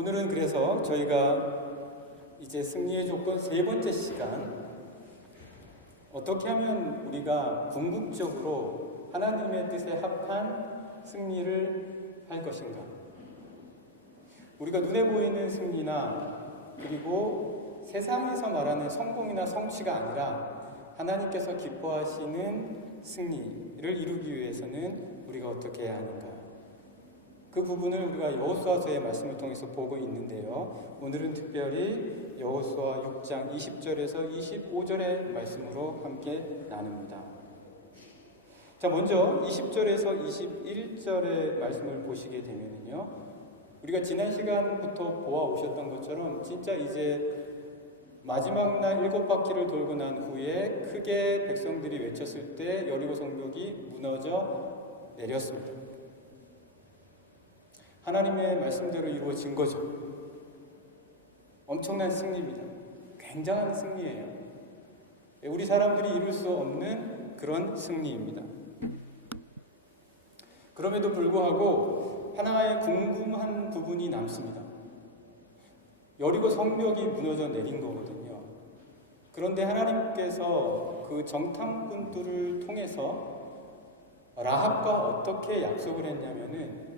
오늘은 그래서 저희가 이제 승리의 조건 세 번째 시간, 어떻게 하면 우리가 궁극적으로 하나님의 뜻에 합한 승리를 할 것인가? 우리가 눈에 보이는 승리나 그리고 세상에서 말하는 성공이나 성취가 아니라 하나님께서 기뻐하시는 승리를 이루기 위해서는 우리가 어떻게 해야 하는가? 그 부분을 우리가 여호수아서의 말씀을 통해서 보고 있는데요. 오늘은 특별히 여호수아 6장 20절에서 25절의 말씀으로 함께 나눕니다. 자, 먼저 20절에서 21절의 말씀을 보시게 되면요, 우리가 지난 시간부터 보아오셨던 것처럼 진짜 이제 마지막 날 7바퀴를 돌고 난 후에 크게 백성들이 외쳤을 때 여리고 성벽이 무너져 내렸습니다. 하나님의 말씀대로 이루어진 거죠. 엄청난 승리입니다. 굉장한 승리예요. 우리 사람들이 이룰 수 없는 그런 승리입니다. 그럼에도 불구하고 하나의 궁금한 부분이 남습니다. 여리고 성벽이 무너져 내린 거거든요. 그런데 하나님께서 그 정탐꾼들을 통해서 라합과 어떻게 약속을 했냐면은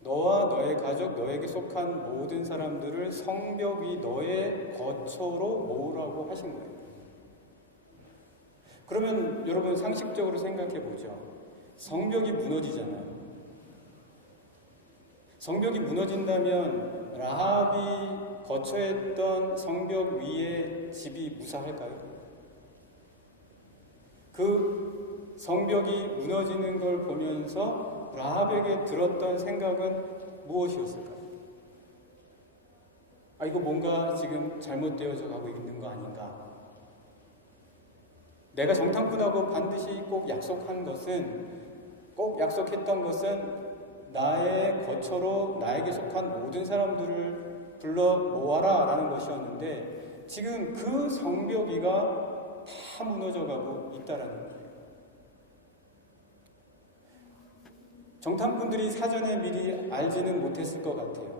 너와 너의 가족, 너에게 속한 모든 사람들을 성벽 위 너의 거처로 모으라고 하신 거예요. 그러면 여러분 상식적으로 생각해 보죠. 성벽이 무너지잖아요. 성벽이 무너진다면 라합이 거처했던 성벽 위에 집이 무사할까요? 그 성벽이 무너지는 걸 보면서 라합에게 들었던 생각은 무엇이었을까요? 이거 뭔가 지금 잘못되어져 가고 있는 거 아닌가? 내가 정탐꾼하고 반드시 꼭 약속했던 것은 나의 거처로 나에게 속한 모든 사람들을 불러 모아라 라는 것이었는데 지금 그 성벽 위가 다 무너져 가고 있다라는 거예요. 정탐꾼들이 사전에 미리 알지는 못했을 것 같아요.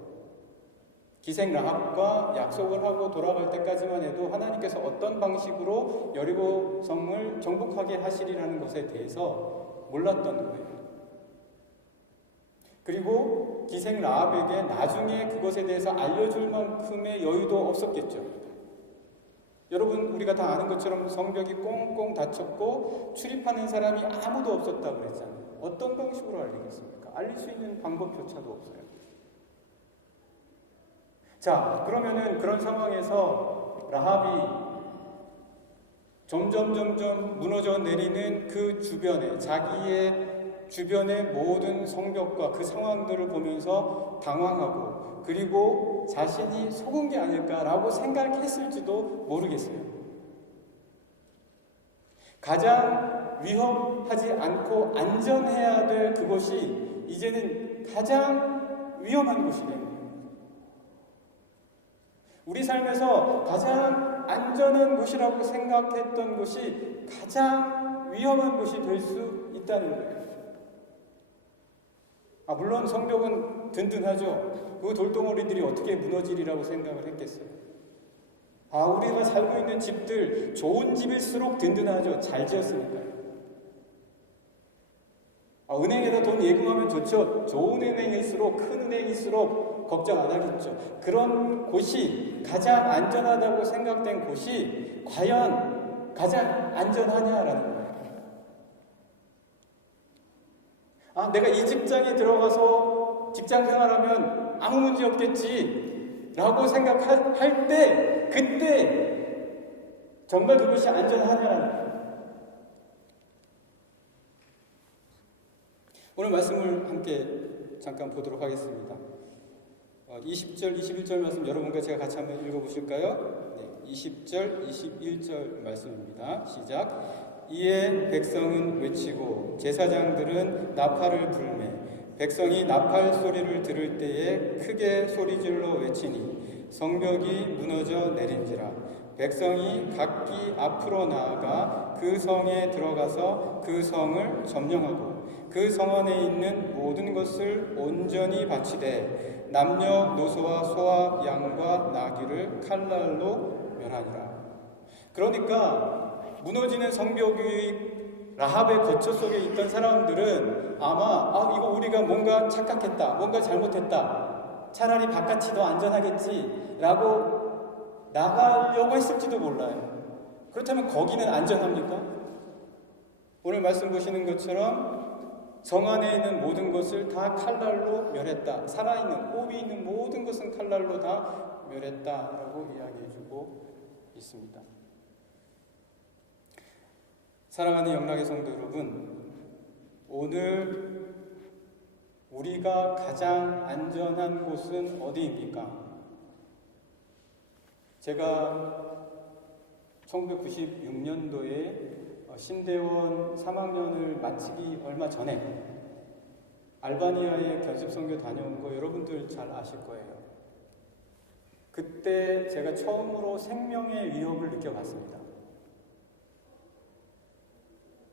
기생 라합과 약속을 하고 돌아갈 때까지만 해도 하나님께서 어떤 방식으로 여리고 성을 정복하게 하시리라는 것에 대해서 몰랐던 거예요. 그리고 기생 라합에게 나중에 그것에 대해서 알려줄 만큼의 여유도 없었겠죠. 여러분, 우리가 다 아는 것처럼 성벽이 꽁꽁 닫혔고 출입하는 사람이 아무도 없었다고 그랬잖아요. 어떤 방식으로 알리겠습니까? 알릴 수 있는 방법조차도 없어요. 자, 그러면은 그런 상황에서 라합이 점점 무너져 내리는 그 주변에, 자기의 주변의 모든 성벽과 그 상황들을 보면서 당황하고 그리고 자신이 속은 게 아닐까라고 생각했을지도 모르겠어요. 가장 위험하지 않고 안전해야 될 그곳이 이제는 가장 위험한 곳이네요. 우리 삶에서 가장 안전한 곳이라고 생각했던 곳이 가장 위험한 곳이 될 수 있다는 거예요. 물론 성벽은 든든하죠. 그 돌덩어리들이 어떻게 무너지리라고 생각을 했겠어요. 우리가 살고 있는 집들, 좋은 집일수록 든든하죠. 잘 지었으니까요. 은행에다 돈 예금하면 좋죠. 좋은 은행일수록, 큰 은행일수록 걱정 안 하겠죠. 그런 곳이 가장 안전하다고 생각된 곳이 과연 가장 안전하냐라는 거예요. 내가 이 직장에 들어가서 직장 생활하면 아무 문제 없겠지 라고 생각할 때, 그때 정말 그것이 안전하냐라는 거예요. 오늘 말씀을 함께 잠깐 보도록 하겠습니다. 20절, 21절 말씀 여러분과 제가 같이 한번 읽어보실까요? 네, 20절, 21절 말씀입니다. 시작. 이에 백성은 외치고 제사장들은 나팔을 불매 백성이 나팔 소리를 들을 때에 크게 소리질러 외치니 성벽이 무너져 내린지라. 백성이 각기 앞으로 나아가 그 성에 들어가서 그 성을 점령하고 그 성 안에 있는 모든 것을 온전히 바치되 남녀노소와 소와 양과 나귀를 칼날로 멸하니라. 그러니까 무너지는 성벽이 라합의 거처 속에 있던 사람들은 아마 이거 우리가 뭔가 착각했다, 뭔가 잘못했다, 차라리 바깥이 더 안전하겠지 라고 나가려고 했을지도 몰라요. 그렇다면 거기는 안전합니까? 오늘 말씀 보시는 것처럼 성 안에 있는 모든 것을 다 칼날로 멸했다. 살아있는 곱이 있는 모든 것은 칼날로 다 멸했다라고 이야기해주고 있습니다. 사랑하는 영락의 성도 여러분, 오늘 우리가 가장 안전한 곳은 어디입니까? 제가 1996년도에 신대원 3학년을 마치기 얼마 전에 알바니아에 견습선교 다녀온 거 여러분들 잘 아실 거예요. 그때 제가 처음으로 생명의 위협을 느껴봤습니다.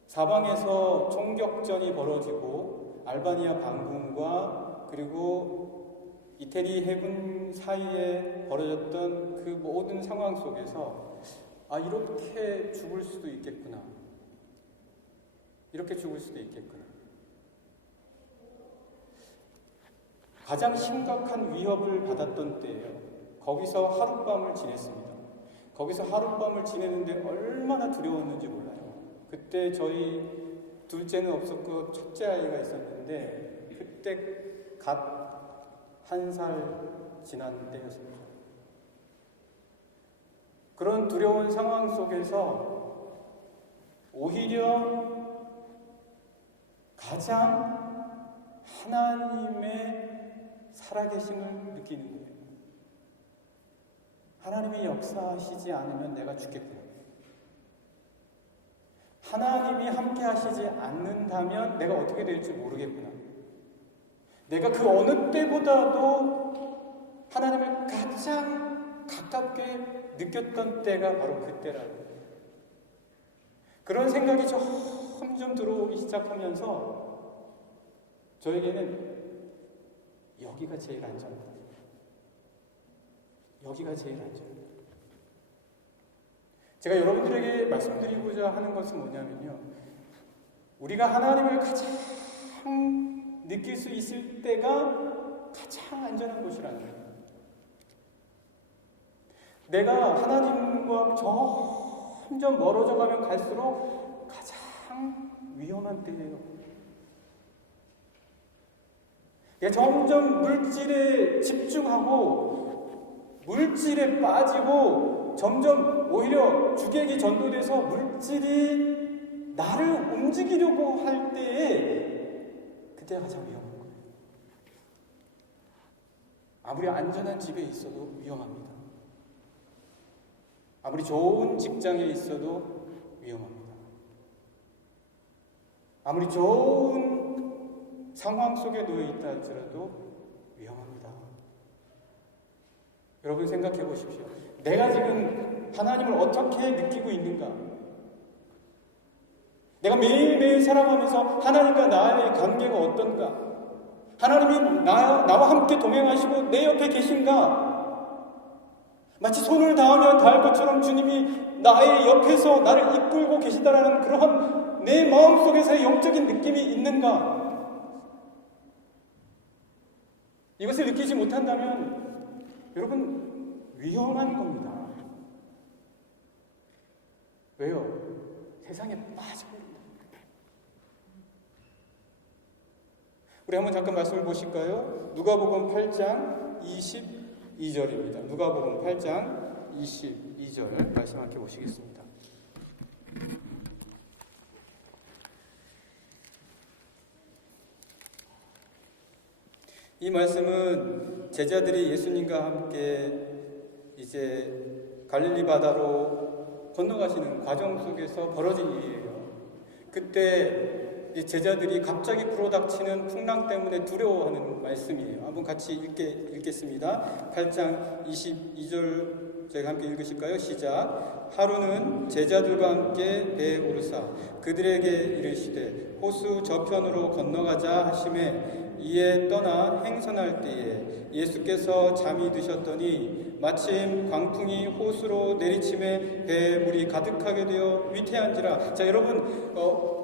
사방에서 총격전이 벌어지고 알바니아 반군과 그리고 이태리 해군 사이에 벌어졌던 그 모든 상황 속에서 이렇게 죽을 수도 있겠구나. 이렇게 죽을 수도 있겠구나. 가장 심각한 위협을 받았던 때예요. 거기서 하룻밤을 지냈습니다. 거기서 하룻밤을 지내는데 얼마나 두려웠는지 몰라요. 그때 저희 둘째는 없었고 첫째 아이가 있었는데 그때 갓 1살 지난 때였습니다. 그런 두려운 상황 속에서 오히려 가장 하나님의 살아계심을 느끼는 거예요. 하나님이 역사하시지 않으면 내가 죽겠구나. 하나님이 함께 하시지 않는다면 내가 어떻게 될지 모르겠구나. 내가 그 어느 때보다도 하나님을 가장 가깝게 느꼈던 때가 바로 그때라는 거예요. 그런 생각이 점점 들어오기 시작하면서 저에게는 여기가 제일 안전하다. 여기가 제일 안전하다. 제가 여러분들에게 말씀드리고자 하는 것은 뭐냐면요. 우리가 하나님을 가장 느낄 수 있을 때가 가장 안전한 곳이라는 거예요. 내가 하나님과 점점 멀어져 가면 갈수록 가장 위험한 때예요. 점점 물질에 집중하고 물질에 빠지고 점점 오히려 주객이 전도돼서 물질이 나를 움직이려고 할 때에 그때가 가장 위험한 거예요. 아무리 안전한 집에 있어도 위험합니다. 아무리 좋은 직장에 있어도 위험합니다. 아무리 좋은 상황 속에 놓여 있다 할지라도 위험합니다. 여러분 생각해 보십시오. 내가 지금 하나님을 어떻게 느끼고 있는가? 내가 매일매일 살아가면서 하나님과 나의 관계가 어떤가? 하나님이 나와 함께 동행하시고 내 옆에 계신가? 마치 손을 닿으면 닿을 것처럼 주님이 나의 옆에서 나를 이끌고 계시다라는 그러한 내 마음속에서의 영적인 느낌이 있는가? 이것을 느끼지 못한다면 여러분 위험한 겁니다. 왜요? 세상에 빠지고 우리 한번 잠깐 말씀을 보실까요? 누가복음 8장 22절입니다. 누가복음 8장 22절 말씀 함께 보시겠습니다. 이 말씀은 제자들이 예수님과 함께 이제 갈릴리 바다로 건너가시는 과정 속에서 벌어진 일이에요. 그때 이 제자들이 갑자기 불어닥치는 풍랑 때문에 두려워하는 말씀이에요. 한번 같이 읽겠습니다. 8장 22절 저희가 함께 읽으실까요? 시작. 하루는 제자들과 함께 배에 오르사 그들에게 이르시되 호수 저편으로 건너가자 하시매 이에 떠나 행선할 때에 예수께서 잠이 드셨더니 마침 광풍이 호수로 내리침에 배에 물이 가득하게 되어 위태한지라. 자, 여러분,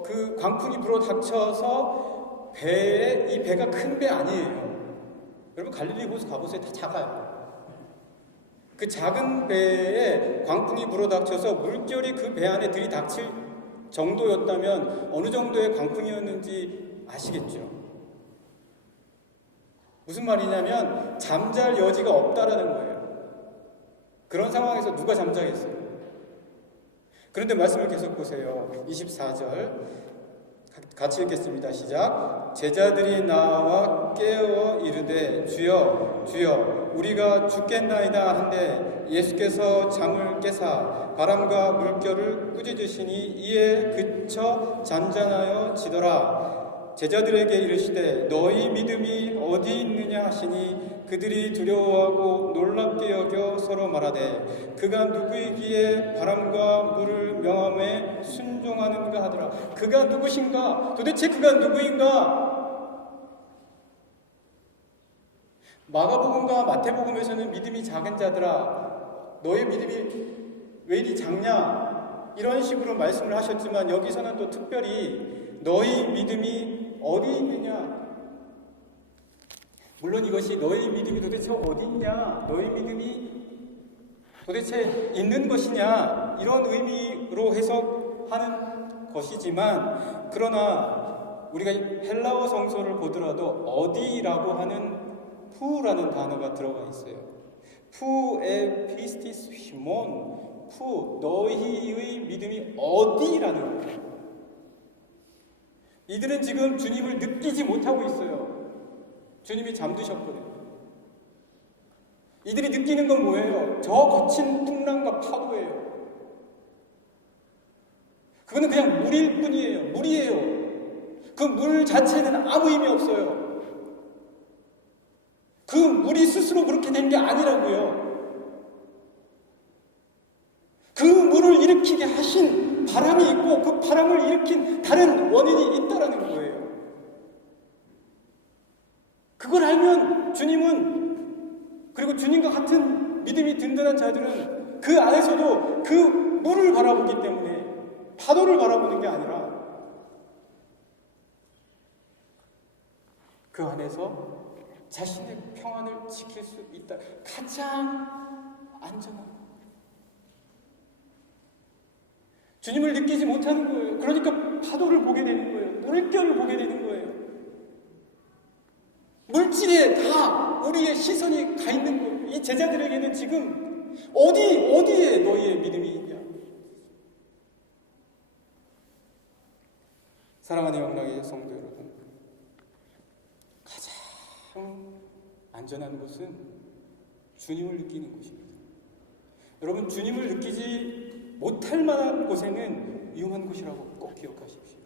그 광풍이 불어닥쳐서 이 배가 큰 배 아니에요. 여러분, 갈릴리 호수 가보세요. 다 작아요. 그 작은 배에 광풍이 불어닥쳐서 물결이 그 배 안에 들이닥칠 정도였다면 어느 정도의 광풍이었는지 아시겠죠? 무슨 말이냐면 잠잘 여지가 없다라는 거예요. 그런 상황에서 누가 잠자겠어요? 그런데 말씀을 계속 보세요. 24절 같이 읽겠습니다. 시작. 제자들이 나와 깨어 이르되 주여 주여 우리가 죽겠나이다 한데 예수께서 잠을 깨사 바람과 물결을 꾸짖으시니 이에 그쳐 잔잔하여 지더라. 제자들에게 이르시되 너희 믿음이 어디 있느냐 하시니 그들이 두려워하고 놀랍게 여겨 서로 말하되 그가 누구이기에 바람과 물을 명함에 순종하는가 하더라. 그가 누구신가? 도대체 그가 누구인가? 마가복음과 마태복음에서는 믿음이 작은 자들아 너의 믿음이 왜 이리 작냐? 이런 식으로 말씀을 하셨지만 여기서는 또 특별히 너희 믿음이 어디 있느냐? 물론 이것이 너희 믿음이 도대체 어디 있냐? 너희 믿음이 도대체 있는 것이냐? 이런 의미로 해석하는 것이지만 그러나 우리가 헬라어 성서를 보더라도 어디라고 하는 푸라는 단어가 들어가 있어요. 푸에 피스티스 히몬 푸 너희의 믿음이 어디라는 거예요. 이들은 지금 주님을 느끼지 못하고 있어요. 주님이 잠드셨거든요. 이들이 느끼는 건 뭐예요? 저 거친 풍랑과 파도예요. 그거는 그냥 물일 뿐이에요. 물이에요. 그 물 자체는 아무 의미 없어요. 그 물이 스스로 그렇게 된 게 아니라고요. 그 물을 일으키게 하신 바람이 있고 그 바람을 일으킨 다른 원인이 있다라는 거예요. 그걸 알면 주님은 그리고 주님과 같은 믿음이 든든한 자들은 그 안에서도 그 물을 바라보기 때문에 파도를 바라보는 게 아니라 그 안에서 자신의 평안을 지킬 수 있다. 가장 안전한 주님을 느끼지 못하는 거예요. 그러니까 파도를 보게 되는 거예요. 물결을 보게 되는 거예요. 물질에 다 우리의 시선이 가 있는 거예요. 이 제자들에게는 지금 어디에 너희의 믿음이 있냐? 사랑하는 영락의 성도 여러분, 가장 안전한 곳은 주님을 느끼는 곳입니다. 여러분, 주님을 느끼지 못할 만한 곳에는 위험한 곳이라고 꼭 기억하십시오.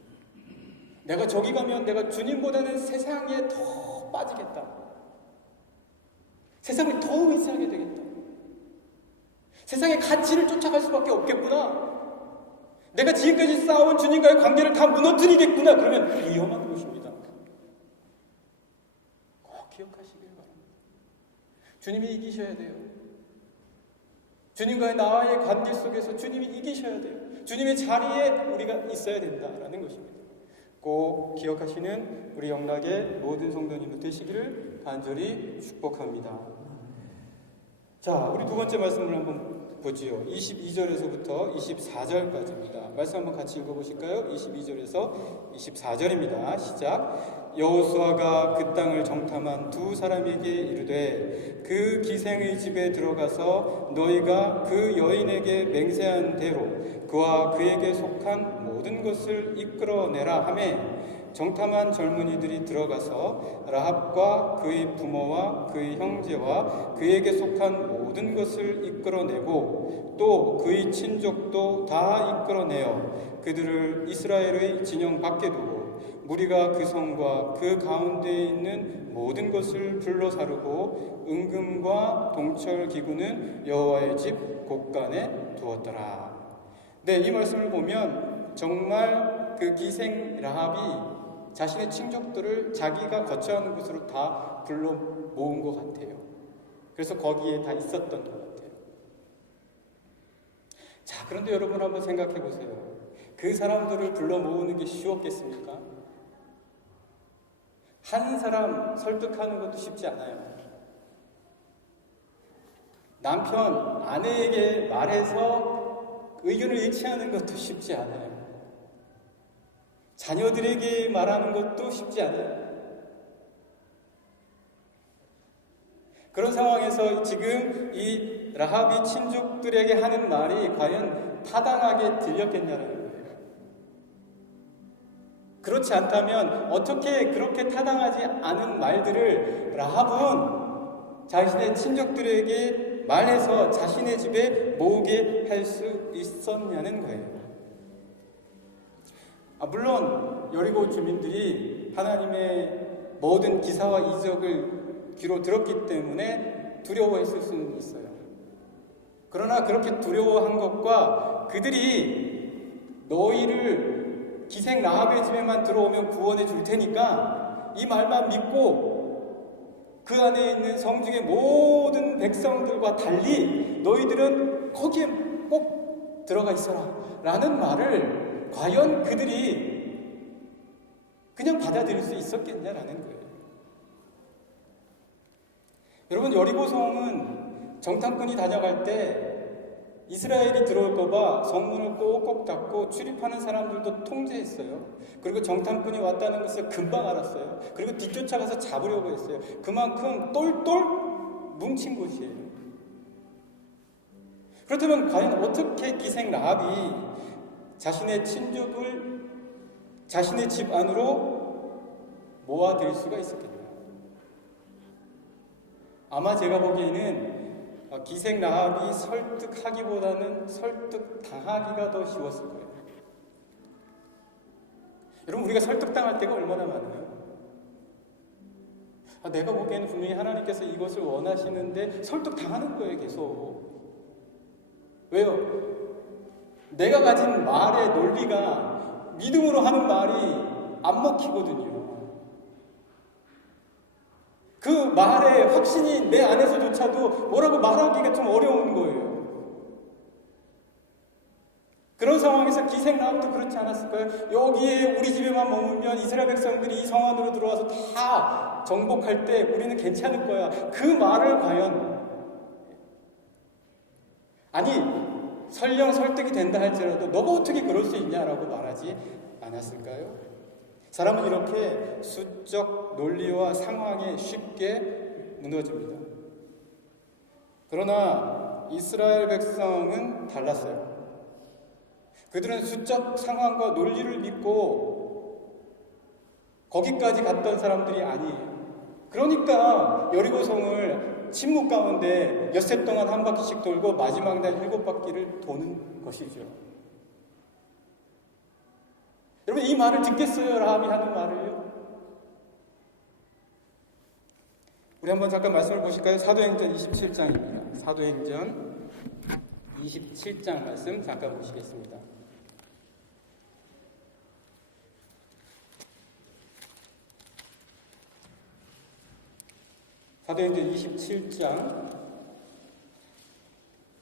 내가 저기 가면 내가 주님보다는 세상에 더 빠지겠다. 세상을 더 의지하게 되겠다. 세상의 가치를 쫓아갈 수밖에 없겠구나. 내가 지금까지 쌓아온 주님과의 관계를 다 무너뜨리겠구나. 그러면 위험한 곳입니다. 꼭 기억하시길 바랍니다. 주님이 이기셔야 돼요. 주님과의 나와의 관계 속에서 주님이 이기셔야 돼요. 주님의 자리에 우리가 있어야 된다라는 것입니다. 꼭 기억하시는 우리 영락의 모든 성도님들 되시기를 간절히 축복합니다. 자, 우리 두 번째 말씀을 한번 보지요. 22절에서부터 24절까지입니다. 말씀 한번 같이 읽어보실까요? 22절에서 24절입니다. 시작. 여호수아가 그 땅을 정탐한 두 사람에게 이르되 그 기생의 집에 들어가서 너희가 그 여인에게 맹세한 대로 그와 그에게 속한 모든 것을 이끌어내라 하매 정탐한 젊은이들이 들어가서 라합과 그의 부모와 그의 형제와 그에게 속한 모든 것을 이끌어내고 또 그의 친족도 다 이끌어내어 그들을 이스라엘의 진영 밖에 두고 무리가 그 성과 그 가운데에 있는 모든 것을 불러 사르고 은금과 동철 기구는 여호와의 집 곳간에 두었더라. 네, 이 말씀을 보면 정말 그 기생 라합이 자신의 친족들을 자기가 거처하는 곳으로 다 불러 모은 것 같아요. 그래서 거기에 다 있었던 것 같아요. 자, 그런데 여러분 한번 생각해 보세요. 그 사람들을 불러 모으는 게 쉬웠겠습니까? 한 사람 설득하는 것도 쉽지 않아요. 남편, 아내에게 말해서 의견을 일치하는 것도 쉽지 않아요. 자녀들에게 말하는 것도 쉽지 않아요. 그런 상황에서 지금 이 라합이 친족들에게 하는 말이 과연 타당하게 들렸겠냐는 거예요. 그렇지 않다면 어떻게 그렇게 타당하지 않은 말들을 라합은 자신의 친족들에게 말해서 자신의 집에 모으게 할 수 있었냐는 거예요. 물론 여리고 주민들이 하나님의 모든 기사와 이적을 귀로 들었기 때문에 두려워했을 수는 있어요. 그러나 그렇게 두려워한 것과 그들이 너희를 기생 라합의 집에만 들어오면 구원해 줄 테니까 이 말만 믿고 그 안에 있는 성중의 모든 백성들과 달리 너희들은 거기에 꼭 들어가 있어라 라는 말을 과연 그들이 그냥 받아들일 수 있었겠냐라는 거예요. 여러분, 여리고성은 정탐꾼이 다녀갈 때 이스라엘이 들어올까봐 성문을 꼭꼭 닫고 출입하는 사람들도 통제했어요. 그리고 정탐꾼이 왔다는 것을 금방 알았어요. 그리고 뒤쫓아가서 잡으려고 했어요. 그만큼 똘똘 뭉친 곳이에요. 그렇다면 과연 어떻게 기생 라합이 자신의 친족을 자신의 집 안으로 모아들 수가 있었겠나요? 아마 제가 보기에는 기생 라합이 설득하기보다는 설득당하기가 더 쉬웠을 거예요. 여러분, 우리가 설득당할 때가 얼마나 많아요? 내가 보기에는 분명히 하나님께서 이것을 원하시는데 설득당하는 거예요, 계속. 왜요? 내가 가진 말의 논리가 믿음으로 하는 말이 안 먹히거든요. 그 말의 확신이 내 안에서조차도 뭐라고 말하기가 좀 어려운 거예요. 그런 상황에서 기생 라합도 그렇지 않았을까요? 여기에 우리 집에만 머물면 이스라엘 백성들이 이 성 안으로 들어와서 다 정복할 때 우리는 괜찮을 거야. 그 말을 과연 아니 설령 설득이 된다 할지라도 너가 어떻게 그럴 수 있냐라고 말하지 않았을까요? 사람은 이렇게 수적 논리와 상황에 쉽게 무너집니다. 그러나 이스라엘 백성은 달랐어요. 그들은 수적 상황과 논리를 믿고 거기까지 갔던 사람들이 아니에요. 그러니까 여리고성을 침묵 가운데 엿새 동안 한 바퀴씩 돌고 마지막 날 7바퀴를 도는 것이죠. 여러분, 이 말을 듣겠어요? 라합이 하는 말을요? 우리 한번 잠깐 말씀을 보실까요? 사도행전 27장입니다. 사도행전 27장 말씀 잠깐 보시겠습니다. 사도행전 27장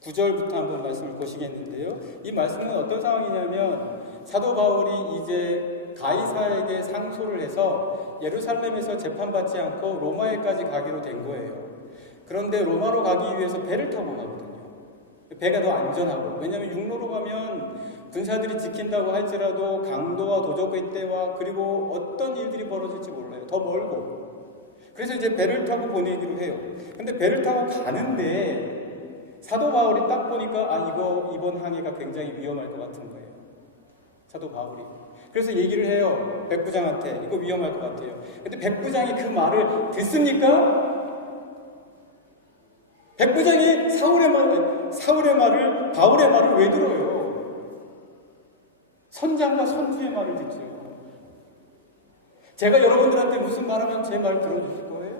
9절부터 한번 말씀을 보시겠는데요. 이 말씀은 어떤 상황이냐면 사도 바울이 이제 가이사에게 상소를 해서 예루살렘에서 재판받지 않고 로마에까지 가기로 된 거예요. 그런데 로마로 가기 위해서 배를 타고 가거든요. 배가 더 안전하고, 왜냐하면 육로로 가면 군사들이 지킨다고 할지라도 강도와 도적의 때와 그리고 어떤 일들이 벌어질지 몰라요. 더 멀고. 그래서 이제 배를 타고 보내기로 해요. 근데 배를 타고 가는데 사도 바울이 딱 보니까 이번 항해가 굉장히 위험할 것 같은 거예요. 사도 바울이. 그래서 얘기를 해요. 백부장한테. 이거 위험할 것 같아요. 근데 백부장이 그 말을 듣습니까? 백부장이 사울의 말을, 바울의 말을 왜 들어요? 선장과 선주의 말을 듣죠. 제가 여러분들한테 무슨 말하면 제 말 들어주실 거예요?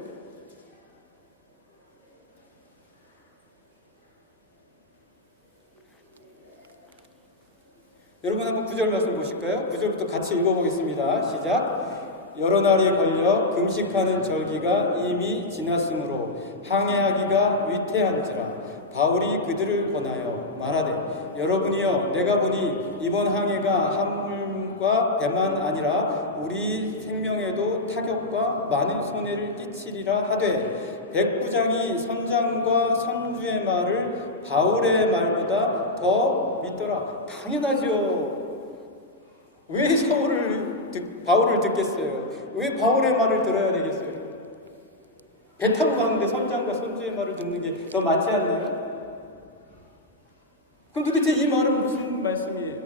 여러분 한번 9절 말씀 보실까요? 9절부터 같이 읽어보겠습니다. 시작. 여러 날이 걸려 금식하는 절기가 이미 지났으므로 항해하기가 위태한지라 바울이 그들을 권하여 말하되 여러분이여 내가 보니 이번 항해가 한물과 배만 아니라 우리 생명에도 타격과 많은 손해를 끼치리라 하되 백부장이 선장과 선주의 말을 바울의 말보다 더 믿더라. 당연하죠. 왜 바울을 듣겠어요? 왜 바울의 말을 들어야 되겠어요? 배 타고 가는데 선장과 선주의 말을 듣는 게 더 맞지 않나요? 그럼 도대체 이 말은 무슨 말씀이에요?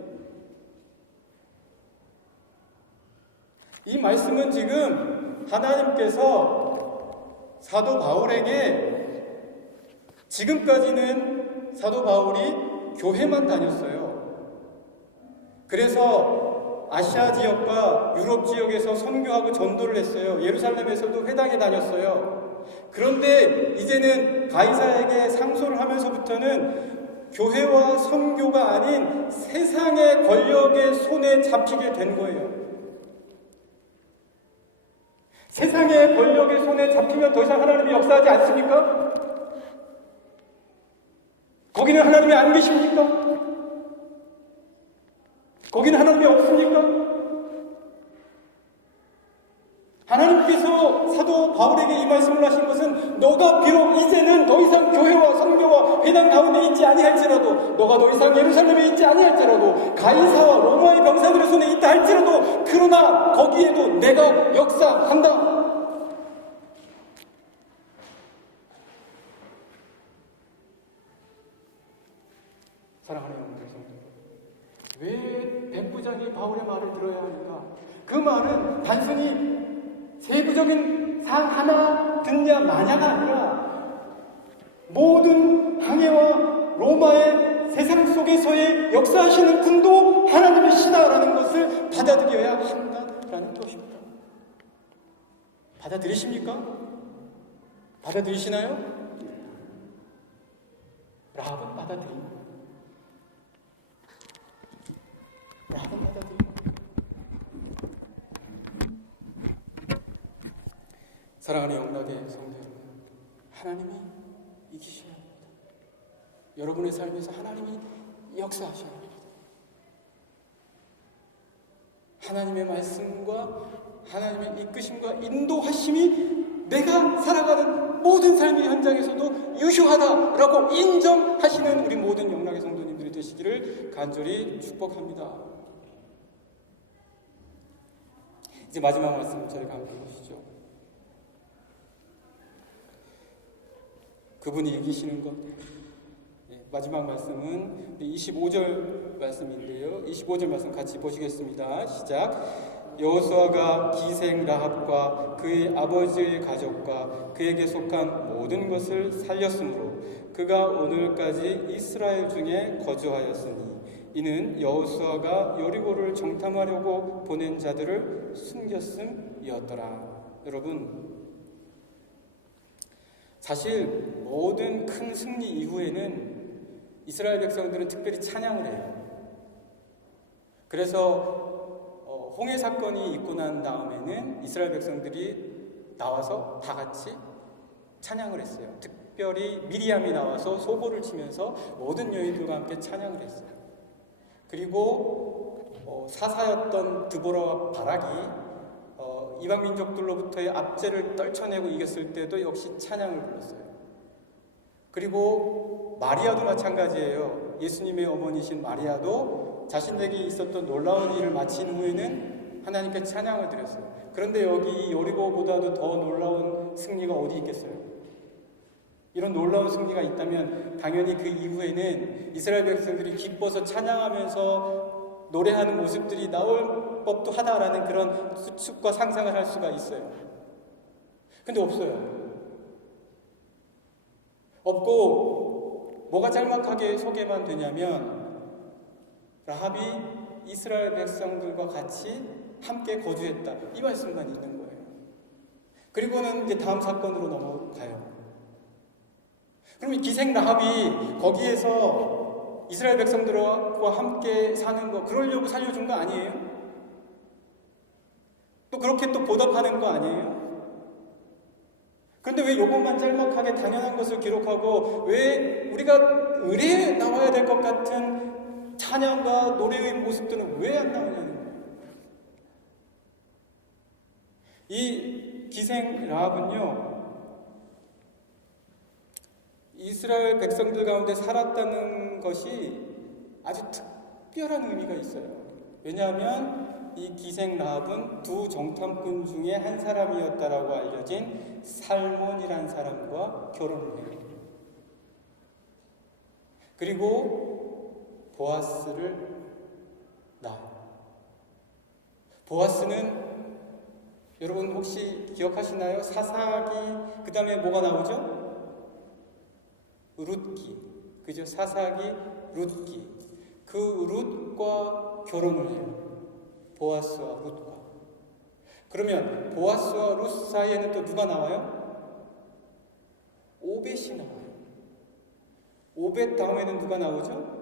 이 말씀은 지금 하나님께서 사도 바울에게 지금까지는 사도 바울이 교회만 다녔어요. 그래서 아시아 지역과 유럽 지역에서 선교하고 전도를 했어요. 예루살렘에서도 회당에 다녔어요. 그런데 이제는 가이사에게 상소를 하면서부터는 교회와 선교가 아닌 세상의 권력의 손에 잡히게 된 거예요. 세상의 권력의 손에 잡히면 더 이상 하나님이 역사하지 않습니까? 거기는 하나님이 안 계십니까? 거기는 하나님이 없습니까? 하나님께서 사도 바울에게 이 말씀을 하신 것은 너가 비록 이제는 더 이상 교회와 선교와 회당 가운데 있지 아니할지라도 너가 더 이상 예루살렘에 있지 아니할지라도 가이사와 로마의 병사들의 손에 있다 할지라도 그러나 거기에도 내가 역사한다. 사랑하는 여러분들, 왜 백부장이 바울의 말을 들어야 하는가? 그 말은 단순히 세부적인 사항 하나 듣냐 마냐가 아니라 모든 항해와 로마의 세상 속에서의 역사하시는 분도 하나님이시다라는 것을 받아들여야 한다라는 것입니다. 받아들이십니까? 받아들이시나요? 라합은 받아들입니다. 라합은 받아들입니다. 사랑하는 영락의 성도 여러분, 하나님이 이기셔야 합니다. 여러분의 삶에서 하나님이 역사하셔야 합니다. 하나님의 말씀과 하나님의 이끄심과 인도하심이 내가 살아가는 모든 삶의 현장에서도 유효하다라고 인정하시는 우리 모든 영락의 성도님들이 되시기를 간절히 축복합니다. 이제 마지막 말씀 저희가 함께 보시죠. 그분이 이기시는 것. 마지막 말씀은 25절 말씀인데요. 25절 말씀 같이 보시겠습니다. 시작. 여호수아가 기생 라합과 그의 아버지의 가족과 그에게 속한 모든 것을 살렸으므로 그가 오늘까지 이스라엘 중에 거주하였으니 이는 여호수아가 여리고를 정탐하려고 보낸 자들을 숨겼음이었더라. 여러분, 사실 모든 큰 승리 이후에는 이스라엘 백성들은 특별히 찬양을 해요. 그래서 홍해 사건이 있고 난 다음에는 이스라엘 백성들이 나와서 다 같이 찬양을 했어요. 특별히 미리암이 나와서 소고를 치면서 모든 여인들과 함께 찬양을 했어요. 그리고 사사였던 드보라와 바락이 이방 민족들로부터의 압제를 떨쳐내고 이겼을 때도 역시 찬양을 불렀어요. 그리고 마리아도 마찬가지예요. 예수님의 어머니신 마리아도 자신에게 있었던 놀라운 일을 마친 후에는 하나님께 찬양을 드렸어요. 그런데 여기 여리고보다도 더 놀라운 승리가 어디 있겠어요? 이런 놀라운 승리가 있다면 당연히 그 이후에는 이스라엘 백성들이 기뻐서 찬양하면서 노래하는 모습들이 나올 법도 하다라는 그런 수축과 상상을 할 수가 있어요. 근데 없어요. 없고 뭐가 짤막하게 소개만 되냐면 라합이 이스라엘 백성들과 같이 함께 거주했다. 이 말씀만 있는 거예요. 그리고는 이제 다음 사건으로 넘어가요. 그럼 이 기생 라합이 거기에서 이스라엘 백성들과 함께 사는 거, 그러려고 살려준 거 아니에요? 또 그렇게 또 보답하는 거 아니에요? 그런데 왜 요것만 짤막하게 당연한 것을 기록하고 왜 우리가 의뢰에 나와야 될 것 같은 찬양과 노래의 모습들은 왜 안 나오냐는 거예요. 이 기생 라합은요, 이스라엘 백성들 가운데 살았다는 것이 아주 특별한 의미가 있어요. 왜냐하면 이 기생 라합은 두 정탐꾼 중에 한 사람이었다라고 알려진 살몬이라는 사람과 결혼을 해요. 그리고 보아스를 낳아요. 보아스는 여러분 혹시 기억하시나요? 사사기, 그 다음에 뭐가 나오죠? 룻기, 그죠? 사사기, 룻기. 그 룻과 결혼을 해요. 보아스와 룻과. 그러면 보아스와 룻 사이에는 또 누가 나와요? 오벳이 나와요. 오벳 다음에는 누가 나오죠?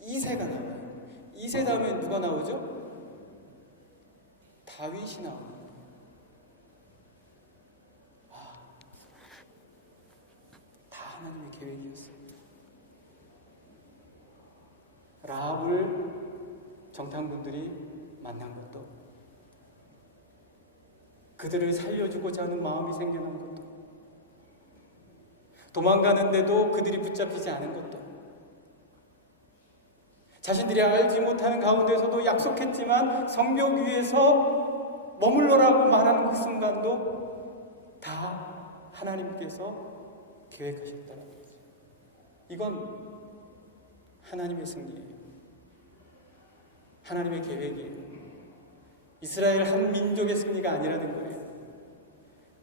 이새가 나와요. 이새 다음에 누가 나오죠? 다윗이 나와요. 다 하나님의 계획이었어요. 라합을 정탐꾼들이 만난 것도, 그들을 살려주고자 하는 마음이 생겨난 것도, 도망가는데도 그들이 붙잡히지 않은 것도, 자신들이 알지 못하는 가운데서도 약속했지만 성벽 위에서 머물러라고 말하는 그 순간도 다 하나님께서 계획하셨다는 거죠. 이건 하나님의 승리예요. 하나님의 계획이에요. 이스라엘 한 민족의 승리가 아니라는 거예요.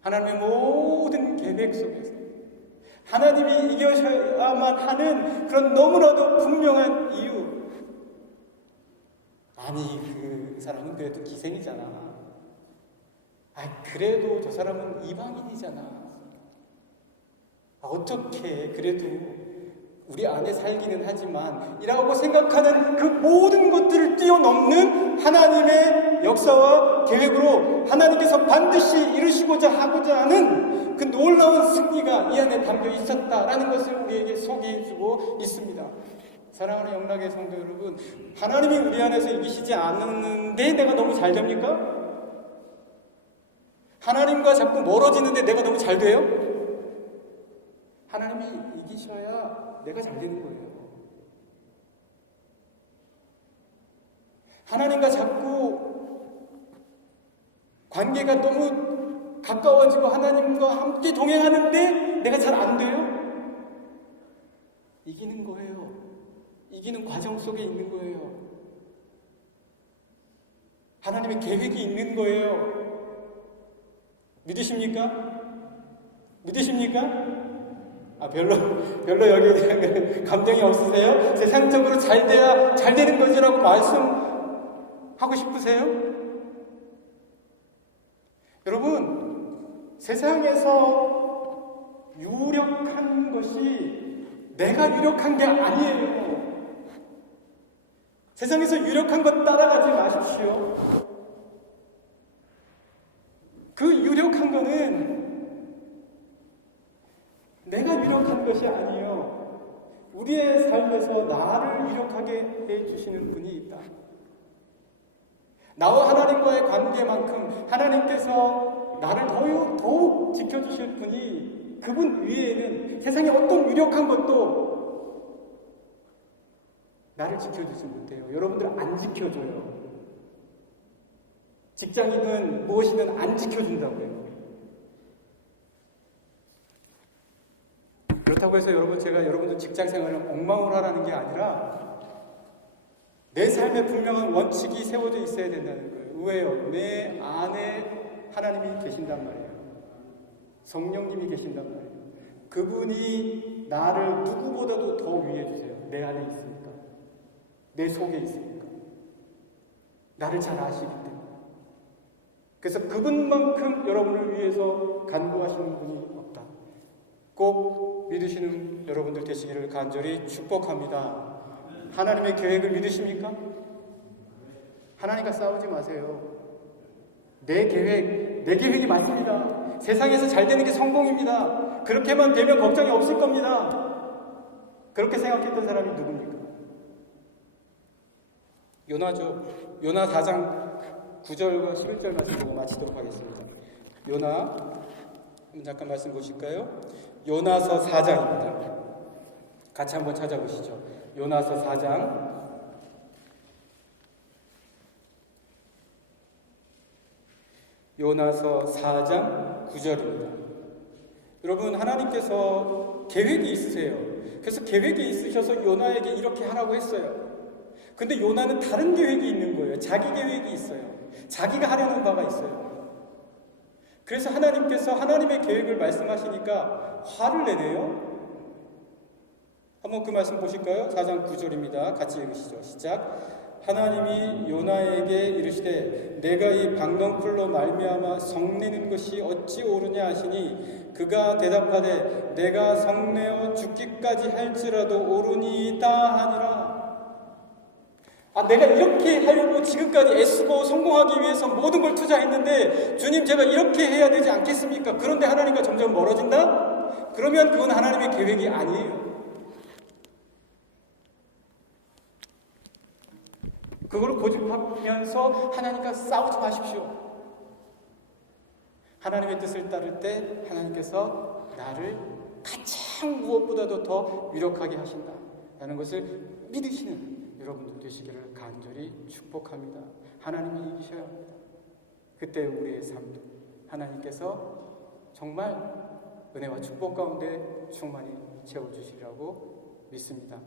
하나님의 모든 계획 속에서 하나님이 이겨셔야만 하는 그런 너무나도 분명한 이유. 아니, 그 사람은 그래도 기생이잖아. 그래도 저 사람은 이방인이잖아. 어떻게 그래도 우리 안에 살기는 하지만 이라고 생각하는 그 모든 것들을 뛰어넘는 하나님의 역사와 계획으로 하나님께서 반드시 이루시고자 하고자 하는 그 놀라운 승리가 이 안에 담겨 있었다라는 것을 우리에게 소개해주고 있습니다. 사랑하는 영락의 성도 여러분, 하나님이 우리 안에서 이기시지 않는데 내가 너무 잘 됩니까? 하나님과 자꾸 멀어지는데 내가 너무 잘 돼요? 하나님이 이기셔야 내가 잘 되는 거예요. 하나님과 자꾸 관계가 너무 가까워지고 하나님과 함께 동행하는데 내가 잘 안 돼요? 이기는 거예요. 이기는 과정 속에 있는 거예요. 하나님의 계획이 있는 거예요. 믿으십니까? 믿으십니까? 별로 여기에 대한 감정이 없으세요? 세상적으로 잘 돼야 잘 되는 거지라고 말씀하고 싶으세요? 여러분, 세상에서 유력한 것이 내가 유력한 게 아니에요. 세상에서 유력한 것 따라가지 마십시오. 그 유력한 거는 내가 유력한 것이 아니요, 우리의 삶에서 나를 유력하게 해주시는 분이 있다. 나와 하나님과의 관계만큼 하나님께서 나를 더욱 지켜주실 분이, 그분 위에는 세상에 어떤 유력한 것도 나를 지켜주지 못해요. 여러분들 안 지켜줘요. 직장이든 무엇이든 안 지켜준다고요. 그렇다고 해서 제가 여러분들 직장 생활을 엉망으로 하라는 게 아니라 내 삶에 분명한 원칙이 세워져 있어야 된다는 거예요. 왜요? 내 안에 하나님이 계신단 말이에요. 성령님이 계신단 말이에요. 그분이 나를 누구보다도 더 위해 주세요. 내 안에 있으니까. 내 속에 있으니까. 나를 잘 아시기 때문에. 그래서 그분만큼 여러분을 위해서 간구하시는 분이 없다. 꼭 믿으시는 여러분들 되시기를 간절히 축복합니다. 하나님의 계획을 믿으십니까? 하나님과 싸우지 마세요. 내 계획이 맞습니다. 세상에서 잘 되는 게 성공입니다. 그렇게만 되면 걱정이 없을 겁니다. 그렇게 생각했던 사람이 누굽니까? 요나죠. 요나 4장 9절과 11절 말씀 보고 마치도록 하겠습니다. 요나 잠깐 말씀 보실까요? 요나서 4장입니다. 같이 한번 찾아보시죠. 요나서 4장 요나서 4장 9절입니다. 여러분, 하나님께서 계획이 있으세요. 그래서 계획이 있으셔서 요나에게 이렇게 하라고 했어요. 근데 요나는 다른 계획이 있는 거예요. 자기 계획이 있어요. 자기가 하려는 바가 있어요. 그래서 하나님께서 하나님의 계획을 말씀하시니까 화를 내네요. 한번 그 말씀 보실까요? 4장 9절입니다. 같이 읽으시죠. 시작. 하나님이 요나에게 이르시되 내가 이 방덩쿨로 말미암아 성내는 것이 어찌 옳으냐 하시니 그가 대답하되 내가 성내어 죽기까지 할지라도 옳으니이다 하니라. 내가 이렇게 하려고 지금까지 애쓰고 성공하기 위해서 모든 걸 투자했는데 주님, 제가 이렇게 해야 되지 않겠습니까? 그런데 하나님과 점점 멀어진다? 그러면 그건 하나님의 계획이 아니에요. 그걸 고집하면서 하나님과 싸우지 마십시오. 하나님의 뜻을 따를 때 하나님께서 나를 가장 무엇보다도 더 유력하게 하신다라는 것을 믿으시는 여러분들 되시기를 간절히 축복합니다. 하나님이 이기셔야 합니다. 그때 우리의 삶도 하나님께서 정말 은혜와 축복 가운데 충만히 채워주시리라고 믿습니다.